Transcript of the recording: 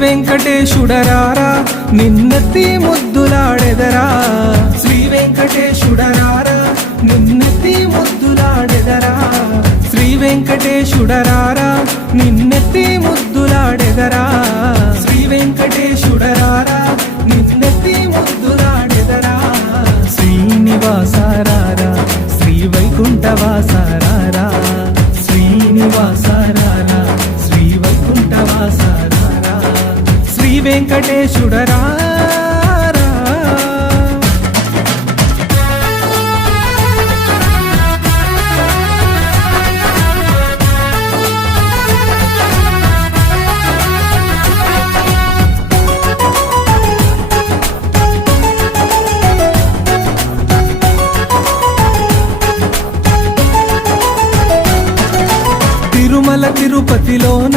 వెంకటేశుడరారా నిన్నెత్తి ముద్దులాడెదరా Shri వెంకటేశుడరారా నిన్నెత్తి ముద్దులాడెదరా Shri వెంకటేశుడరారా నిన్నెత్తి ముద్దులాడెదరా Shri వెంకటేశుడరారా నిన్నెత్తి ముద్దులాడెదరా శ్రీనివాసారారా Shri వైకుంఠవాసారారా శ్రీనివాసారారా Shri వైకుంఠవాసారారా Shri వెంకటేశుడరారా Tirumala తిరుపతిలోన